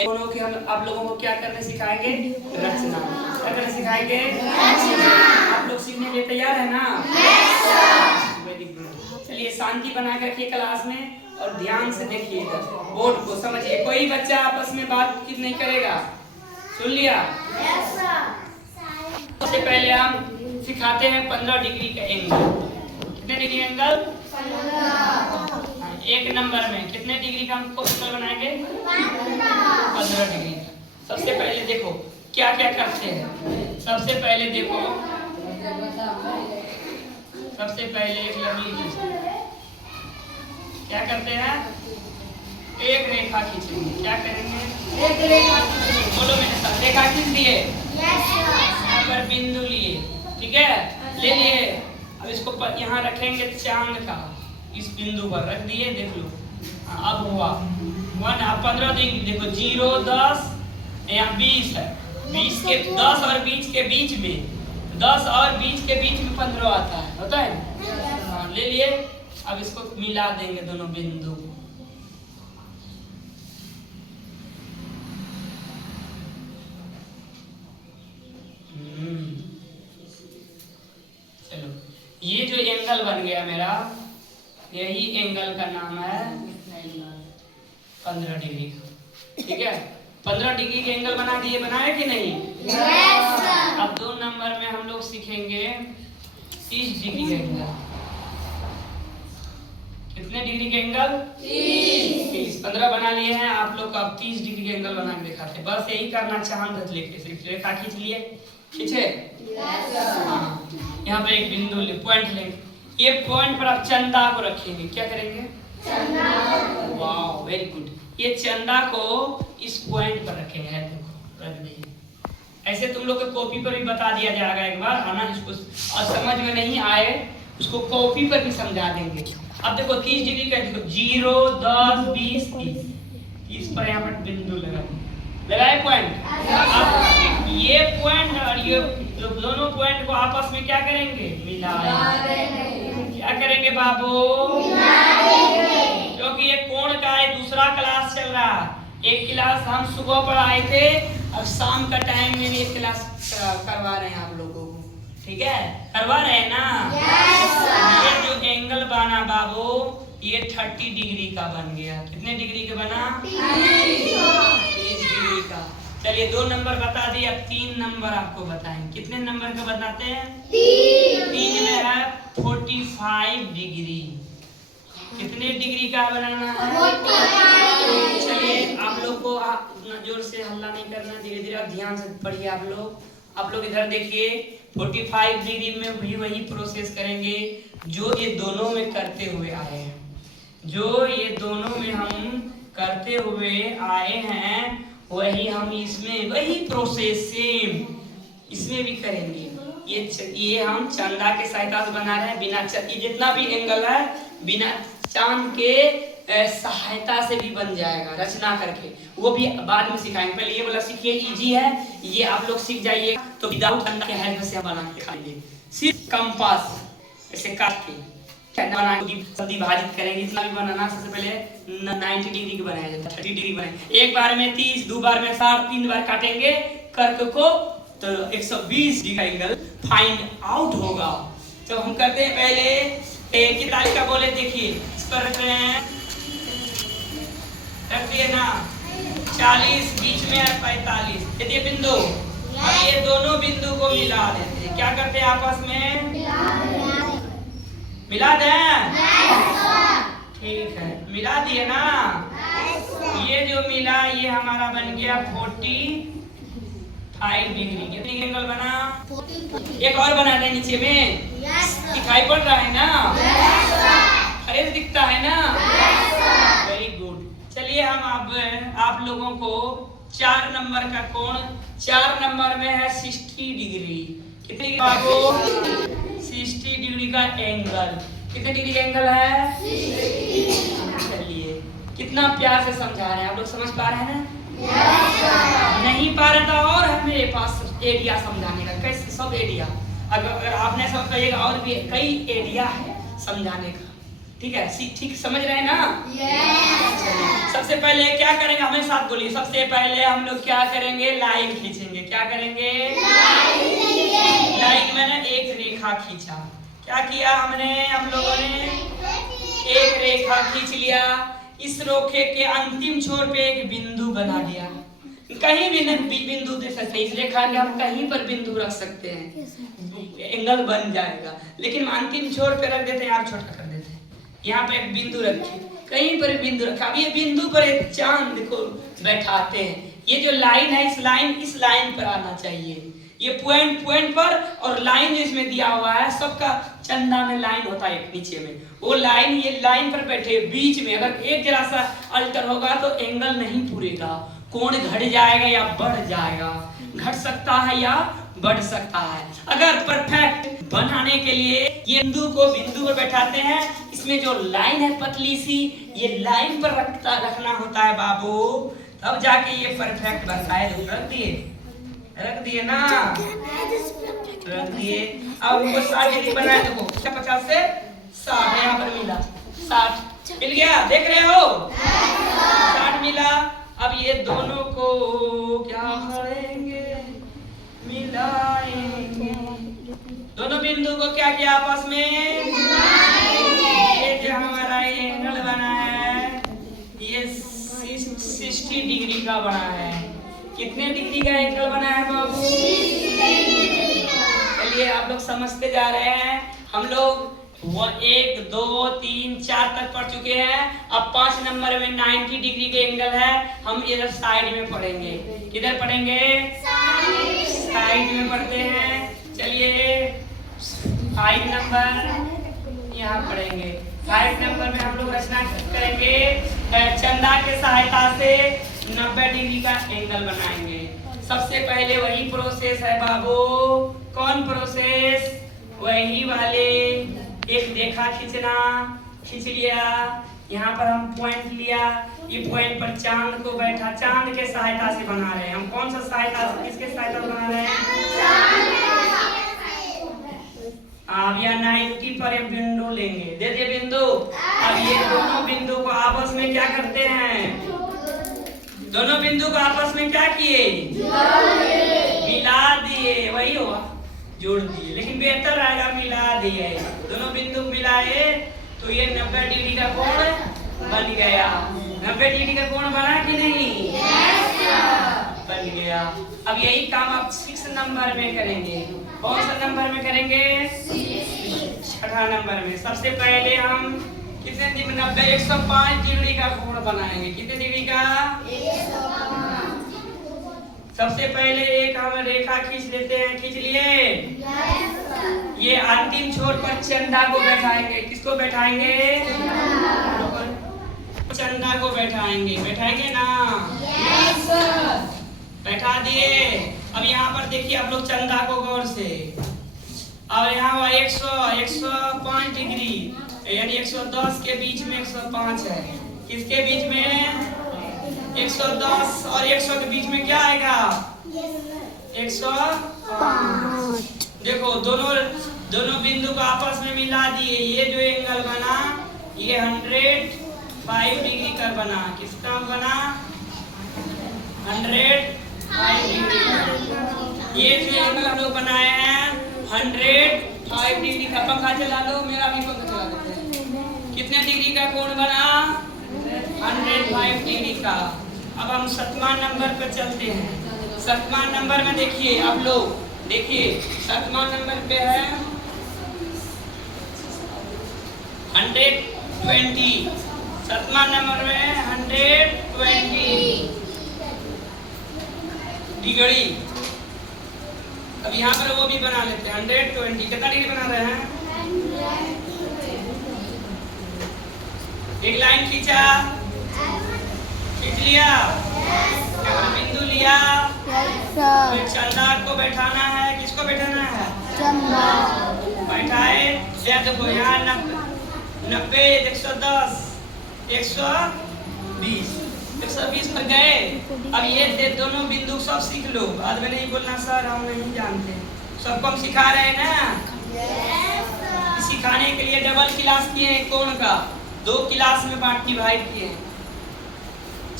दोनों की हम आप लोगों को क्या करने सिखाएंगे? रचना। क्या करने सिखाएंगे? रचना। आप लोग सीखने के लिए तैयार है ना? Very good. चलिए शांति बना कर रखिए क्लास में और ध्यान से देखिए इधर बोर्ड को समझिए। कोई बच्चा आपस में बातचीत नहीं करेगा, सुन लिया? सबसे पहले हम सिखाते हैं 15 डिग्री का एंगल। कितने डिग्री एंगल? 1 नंबर में कितने डिग्री का हमको एंगल बनाएंगे? 15 डिग्री का। सबसे पहले देखो क्या क्या करते हैं। सबसे पहले देखो, सबसे पहले एक लंबी खींचते, क्या करते हैं? एक रेखा खींचेंगे। क्या करेंगे? एक रेखा खींचेंगे। बोलो मेरे साथ, रेखा खींच दिए, यहाँ पर बिंदु लिए, ठीक है, ले लिए। अब इसको यहाँ रखेंगे चांद का, इस बिंदु पर रख दिए, देख लो। अब हुआ 1 आप 15 दिन देखो, 0 10 यहाँ 20 है, 20 के 10 और 20 के बीच में 10 और 20 के बीच में 15 आता है, होता है? हाँ, ले लिए। अब इसको मिला देंगे दोनों बिंदु को। चलो, ये जो एंगल बन गया मेरा, यही एंगल का नाम है 15 डिग्री का, ठीक है? 15 डिग्री के एंगल बना दिए, बनाए कि नहीं? अब 2 नंबर में हम लोग सीखेंगे 30 डिग्री का एंगल। कितने डिग्री के एंगल? 30। 15 बना लिए हैं आप लोग। अब 30 डिग्री के एंगल बना के दिखाते हैं। बस यही करना, चांद लेके रेखा खींच लिए, खींचे? हाँ, यहाँ पे एक बिंदु ले, पॉइंट लेंगे। ये पॉइंट पर आप चंदा को रखेंगे। क्या करेंगे? चंदा। वाह, वेरी गुड। ये चंदा को इस पॉइंट पर रखेंगे, देखो रख दिए। ऐसे तुम लोग के कॉपी पर भी बता दिया जाएगा एक बार, है ना? जिसको और समझ में नहीं आए उसको कॉपी पर भी समझा देंगे। अब देखो 30 डिग्री का, देखो 0 10 20 30 पर यहाँ पर बिंदु लगाए पॉइंट। अब ये पॉइंट और ये दोनों पॉइंट को आपस में क्या करेंगे? मिलाएंगे। क्या करेंगे बाबू? क्योंकि ये कोण का है, दूसरा क्लास चल रहा है। एक क्लास हम सुबह पढ़ाए थे, अब शाम का टाइम में एक क्लास करवा रहे हैं आप लोगों को, ठीक है? करवा रहे हैं ना? ये जो एंगल बना बाबू, ये 30 डिग्री का बन गया। कितने डिग्री का बना? 30 डिग्री का। चलिए 2 नंबर बता दिए, अब 3 नंबर आपको बताएं। कितने नंबर का बताते हैं? 3 में है 45 डिग्री। कितने डिग्री का बनाना है? 45। चलिए आप लोग को उतना जोर से हल्ला नहीं करना, धीरे धीरे आप ध्यान से पढ़िए। आप लोग इधर देखिए, 45 डिग्री में भी वही प्रोसेस करेंगे जो ये दोनों में करते हुए आए हैं। जो ये दोनों में हम करते हुए आए हैं, वही हम इसमें वही प्रोसेस सेम इसमें भी करेंगे। ये हम चंदा के सहायता से बना रहे हैं। बिना ये जितना भी एंगल है, बिना चांद के सहायता से भी बन जाएगा, रचना करके। वो भी बाद में सिखाएंगे। पहले ये वाला सीखिए, इजी है, ये आप लोग सीख जाइए तो विदाउट चंदा के हेल्प से बना के खाइए। सिर्फ कंपास ऐसे काट के विभाजित करेंगे। इतना भी बनाना, सबसे पहले 90 डिग्री का बनाया जाता है, 30 डिग्री बनाएंगे। एक बार में 30, 2 बार में 60, 3 बार काटेंगे कर्क को, तो 120 डिग्री का एंगल फाइंड आउट होगा। तो हम करते हैं पहले किताब का बोले, देखिए इस पर रख रहे हैं, रख दिए ना 40, बीच में है 45, ये बिंदु। अब ये दोनों बिंदु को मिला देते हैं। क्या करते हैं? आपस में मिला दें। ठीक है, मिला दिए ना? ये जो मिला, ये हमारा बन गया 45 डिग्री। कितनी एंगल बना? एक और बना दें नीचे में, दिखाई पड़ रहा है ना? अरे दिखता है ना? Very good. चलिए हम अब आप लोगों को 4 नंबर का कोण, 4 नंबर में है 60 डिग्री। कितनी बाबू? 60 डिग्री का एंगल। कितने डिग्री का एंगल है? 60। चलिए कितना प्यार से समझा रहे हैं आप लोग, समझ पा रहे हैं ना? नहीं पा रहे तो और है मेरे पास एरिया समझाने का। कैसे? सब एरिया, अगर आपने सब कहिएगा और भी कई एरिया है समझाने का। ठीक है, ठीक समझ रहे हैं ना? सबसे पहले क्या करेंगे, हमें साथ बोलिए। सबसे पहले हम लोग क्या करेंगे, लाइन खींचेंगे। क्या करेंगे? लाइन में ना एक रेखा खींचा। क्या किया हमने, हम लोगों ने एक रेखा खींच लिया। इस रेखे के अंतिम छोर पे एक बिंदु बना दिया। कहीं भी बिंदु दे सकते हैं, इस रेखा के हम कहीं पर बिंदु रख सकते हैं, एंगल बन जाएगा। लेकिन अंतिम छोर पे रख देते हैं, आप छोटा कर देते हैं। यहाँ पे एक बिंदु रखिए, कहीं पर बिंदु रखा। अब ये बिंदु पर एक चांद को बैठाते हैं। ये जो लाइन है, इस लाइन पर आना चाहिए। ये पॉइंट पर, और लाइन जो इसमें दिया हुआ है, सबका चंदा में लाइन होता है एक नीचे में, वो लाइन, ये लाइन पर बैठे बीच में। अगर एक जरा सा अल्टर होगा तो एंगल नहीं पूरेगा, कोण घट जाएगा या बढ़ जाएगा, घट सकता है या बढ़ सकता है। अगर परफेक्ट बनाने के लिए ये बिंदु पर बैठाते हैं। इसमें जो लाइन है पतली सी, ये लाइन पर रखना होता है बाबू, तब जाके ये परफेक्ट बनता है। रख दिए ना, रख दिए। अब वो 60 डिग्री बनाए, देखो 50 से 60 यहाँ पर मिला, 60 मिल गया, देख रहे हो? 60 मिला। अब ये दोनों को क्या करेंगे, मिलाएंगे। दोनों बिंदु को क्या किया, आपस में ये जो हमारा ये एंगल बना है, ये 60 डिग्री का बना है। कितने डिग्री का एंगल बना है बाबू? चलिए आप लोग समझते जा रहे हैं। हम लोग 1 2 3 4 तक पढ़ चुके हैं। अब 5 नंबर में 90 डिग्री के एंगल है, हम इधर साइड में पढ़ेंगे। किधर पढ़ेंगे? साइड में पढ़ते हैं। चलिए 5 नंबर यहाँ पढ़ेंगे। 5 नंबर में हम लोग रचना करेंगे, चंदा के सहायता से 90 डिग्री का एंगल बनाएंगे। सबसे पहले वही प्रोसेस है बाबू। कौन प्रोसेस? वही वाले, एक रेखा खींचना, खींच लिया। यहाँ पर हम पॉइंट लिया, ये पॉइंट पर चांद को बैठा, चांद के सहायता से बना रहे हैं हम। कौन सा सहायता, किसके सहायता से बना रहे हैं? अब यह 90 पर एक बिंदु लेंगे, दे दिए बिंदु। अब ये दोनों बिंदु को आपस में क्या करते हैं, दोनों बिंदु को आपस में क्या किए, मिला दिए। वही हुआ, जोड़ दिए, लेकिन बेहतर रहेगा मिला दिए। दोनों बिंदु मिलाए तो ये 90 डिग्री का कोण बन गया। 90 डिग्री का कोण बना कि नहीं? बन गया। अब यही काम आप 6 नंबर में करेंगे। कौन सा नंबर में करेंगे? 6 नंबर में। सबसे पहले हम कितने 105 डिग्री का कोण बनाएंगे। कितने डिग्री का? 105। सबसे पहले एक हम रेखा खींच लेते हैं। खींच लिए? ये अंतिम छोर पर चंदा को बैठाएंगे। किसको बैठाएंगे? चंदा को बैठाएंगे। बैठाएंगे ना? बैठा दिए। अब यहाँ पर देखिए आप लोग चंदा को गौर से। अब यहाँ हुआ 105 डिग्री, यानी 110 के बीच में 105 है। किसके बीच में? 110 और 100 के बीच में क्या आएगा? 105। देखो दोनों बिंदु को आपस में मिला दिए। ये जो एंगल बना, ये 105 डिग्री का बना। किसका बना? 105 डिग्री। ये जो एंगल हम लोग बनाए हैं 105 डिग्री का। पंखा चला लो, मेरा भी पंखा चला देते हैं। कितने डिग्री का कोण बना? 105 डिग्री का। अब हम 7वां नंबर पर चलते हैं। 7वां नंबर में देखिए आप लोग, देखिए 7वां नंबर पे है 120। 7वां नंबर में 120 डिग्री। अब यहाँ पर वो भी बना लेते हैं 120। कितना डिग्री बना रहे हैं? एक लाइन खींचा, खींच लिया, बिंदु लिया, फिर चंदा को बैठाना है। किसको बैठाना है? चंदा। बैठाए, देखो यहाँ 90, 110, 120, 120 पर गए। अब ये दोनों बिंदु सब सीख लो, बाद में नहीं बोलना सर हम नहीं जानते। सबको हम सिखा रहे हैं ना। सिखाने के लिए डबल क्लास किए हैं कोण का, 2 क्लास में डिवाइड किए हैं।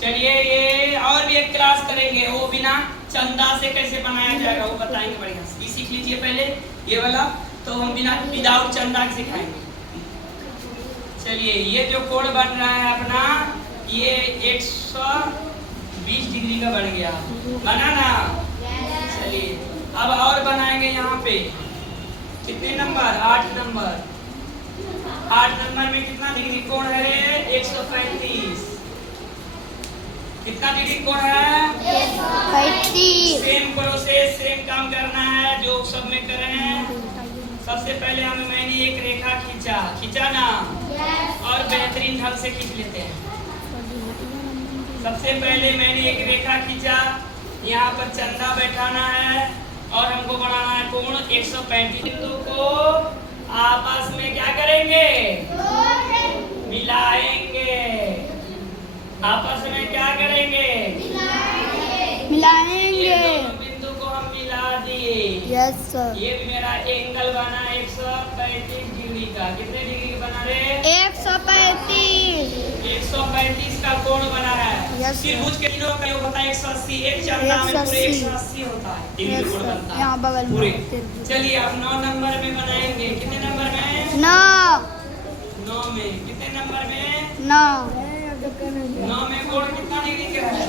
चलिए ये और भी एक क्लास करेंगे, वो बिना चंदा से कैसे बनाया जाएगा वो बताएंगे बढ़िया से। ये सीख लीजिए पहले ये वाला, तो हम बिना विदाउट चंदा के सिखाएंगे। चलिए ये जो कोण बन रहा है अपना, ये 120 डिग्री का बन गया, बना ना। चलिए अब और बनाएंगे यहाँ पे, कितने नंबर, 8 नंबर। 8 नंबर में कितना डिग्री कोण है, 135। कितना डिग्री कोण है, 135। सेम प्रोसेस, सेम काम करना है जो सब में कर रहे हैं। सबसे पहले मैंने एक रेखा खींचा ना, और बेहतरीन ढंग से खींच लेते हैं। सबसे पहले मैंने एक रेखा खींचा, यहाँ पर चंदा बैठाना है और हमको बनाना है कोण 135। बिंदु को आपस में क्या करेंगे, मिलाएंगे। आपस में क्या करेंगे, मिलाएंगे। बिंदु को हम मिला दिए। Yes sir. ये भी मेरा एंगल बना 135 डिग्री का। कितने डिग्री का बना रहे, 135। 135 का कोण बना है। त्रिभुज के तीनों का योग होता है 180। एक चंदा में पूरे 180 होता है, डिग्री कोण बनता है यहाँ बगल में। चलिए अब 9 नंबर में बनाएंगे। कितने नंबर में, 9 में। कितने नंबर में, 9 में कोण कितना डिग्री का है,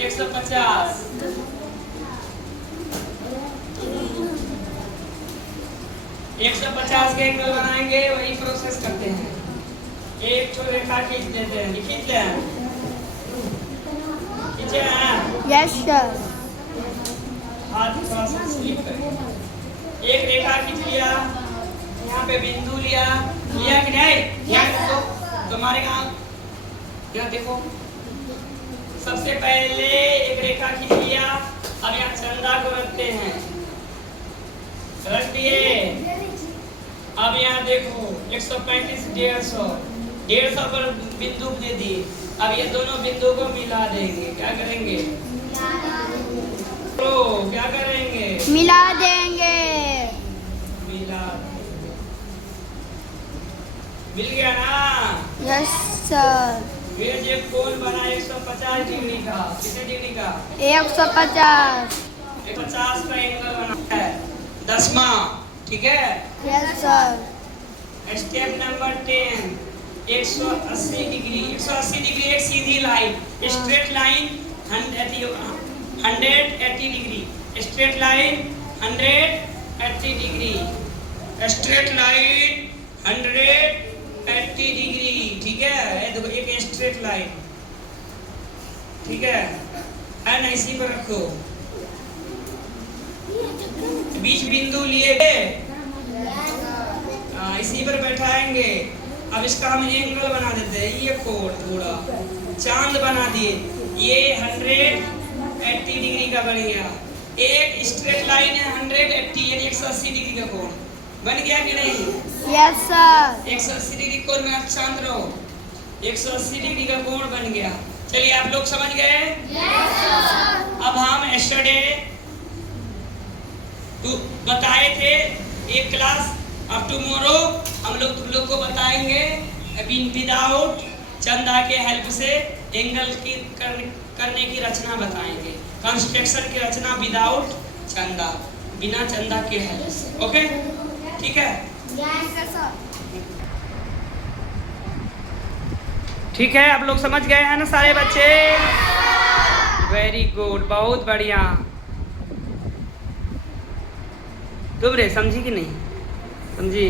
150। 150 के एंगल बनाएंगे, वही प्रोसेस करते हैं। एक छोर रेखा खींच देते हैं, खींच लें, खींचे हैं। Yes sir. हाथ थोड़ा सा स्लिप करें। एक रेखा खींच लिया, यहाँ पे बिंदु लिया कि नहीं, यहाँ देखो तुम्हारे यहाँ, यहाँ देखो। सबसे पहले एक रेखा खींच लिया, अब यहाँ चंदा को रखते हैं, रख दिए। अब यहाँ देखो 135, 150 पर बिंदु दे दिए। अब ये दोनों बिंदु को मिला देंगे। क्या करेंगे, तो क्या करेंगे, मिला देंगे। मिला, मिल गया ना। Yes sir. फिर ये कोण बना 150 डिग्री का। कितने डिग्री का, 150। 150 का एंगल बना है 10वां, ठीक है। Yes sir. Step number 10, 180 degree. 180 degree एक सीधी line, straight line 180 degree. Straight line 180 degree. Straight line 180 degree, ठीक है। देखो एक स्ट्रेट लाइन, ठीक है ना, इसी पर रखो। बीच बिंदु लिए इसी पर बैठाएंगे। अब इसका हम एंगल बना देते हैं, ये कोण थोड़ा चांद बना दिए, ये 180 डिग्री का बन गया। एक स्ट्रेट लाइन है 180, यानी 180 डिग्री का कोण बन गया कि नहीं। Yes sir. 180 डिग्री कोण में आप शांत रहो, 180 डिग्री का कोण बन गया। चलिए आप लोग समझ गए। Yes sir. अब हम यस्टरडे बताए थे एक क्लास, अब टुमारो हम लोग तुम लोग को बताएंगे विदाउट चंदा के हेल्प से एंगल की करने की रचना बताएंगे। कंस्ट्रक्शन की रचना विदाउट चंदा, बिना चंदा के हेल्प से। ओके, ठीक है। ठीक है, आप लोग समझ गए हैं ना सारे बच्चे। वेरी गुड, बहुत बढ़िया। तुम रे समझी कि नहीं समझी।